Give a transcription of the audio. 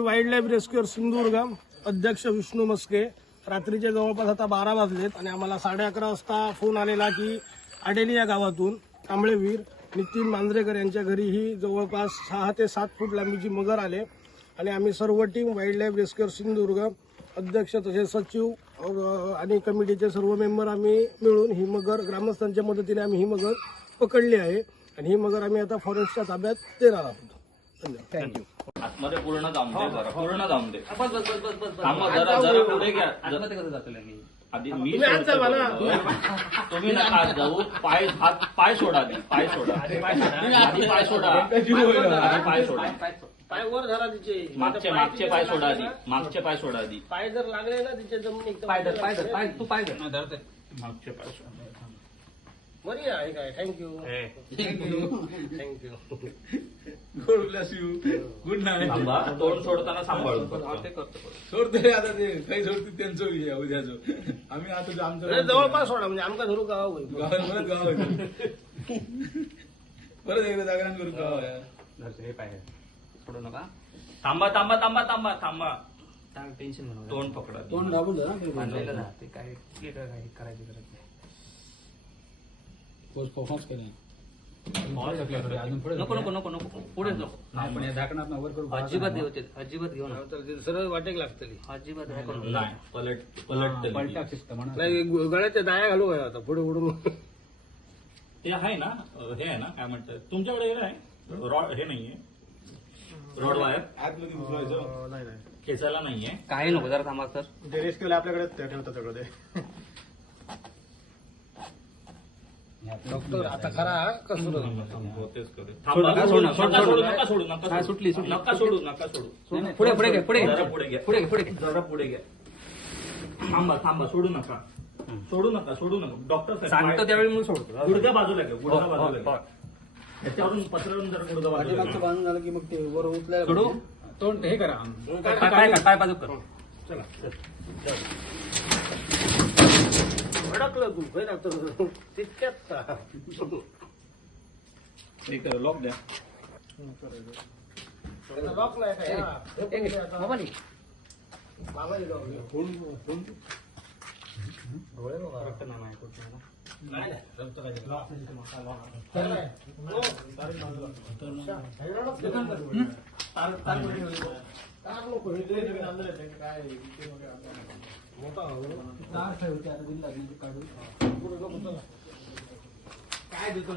Wild life rescuer Sindhudurg अध्यक्ष विष्णू मस्के. रात्रीचे जवळपास आता 12 वाजलेत आणि आम्हाला 11:30 वाजता फोन आलेला की आडेली या गावातून कांबळेवीर नितीन मांजरेकर यांच्या घरी ही जवळपास 6 ते 7 फूट लांबीची मगर आले आणि आम्ही सर्व team wild life rescuer Sindhudurg अध्यक्ष तसेच सचिव आणि कमिटीचे सर्व मेंबर आम्ही मिळून ही मगर ग्रामस्थांच्या मदतीने आम्ही ही मगर पकडली आहे आणि ही मगर आम्ही आता फॉरेस्टच्या ताब्यात देणार आहोत. थँक्यू. आतमध्ये पूर्ण जाऊन दे बरं, पूर्ण जाऊन दे. थांबा जरा पुढे घ्या. आधी मी तुम्ही नका जाऊ. पाय सोडा आधी. पाय सोडा आधी. पाय सोडा. पाय सोडा. पाय वर धरा तिचे. मागचे पाय सोडा आधी. मागचे पाय सोडा आधी. पाय जर लागले ना तिच्या जमिनीत पाय तू पाय धर. मागचे पाय सोडा. बरी आहे काय. Thank you. God bless you. Good night. थांबा, तोंड सोडताना सांभाळून सोडते आता ते काही सोडते त्यांचं विषय उद्याचं. आम्ही आता आमचं जवळपास सोडा म्हणजे आमका धरू गाव होईल. परत गाव आहे. परत एकदा जागरण करू गाव आहे. हे पाय सोडू नका. थांबा. टेन्शन म्हणून तोंड पकडा. तोंड दाबून जा. बांधलेलं ना ते काय करायची गरज नाही. परफॉर्मन्स केला नको पुढे नको. आपण या झाकणात वर करू. अजिबात घेऊ नका. सरळ वाटेक लागतली. अजिबात नाही, पलटा शिस्त म्हणा. नाही गळ्याच्या दाया घालू काय आता पुढे उडून. ते आहे ना, हे आहे ना, काय म्हणतात तुमच्याकडे हे आहे रॉड. हे नाहीये रॉड वायर आतमध्ये घुसवायचं. नाही खेचायला नाहीये. काही नको जरा थांबा सर. ते रेस्क्यूला आपल्याकडे ठेवतात सगळं ते. डॉक्टर आता खरा कसं तेच करू. थांबा, नका सोडू. सुटली. नका सोडू. पुढे घ्या. जरा पुढे घ्या. जरा पुढे घ्या. थांबा. सोडू नका. डॉक्टर सांगतो त्यावेळी मी सोडतो. गुडघ्या बाजूला घ्या. त्याच्यावरून पसरवून जरा गुडघा बाजूला घ्या. बांधून झालं की मग ते वर उचलायला सोडू. तोंड हे करा. पाय बाजू कर. चला भडकलं तू काय डॉक्टर तितक्यात एक लॉक द्या. लॉक नाही काय बाबा नाही. बाबा काय देतो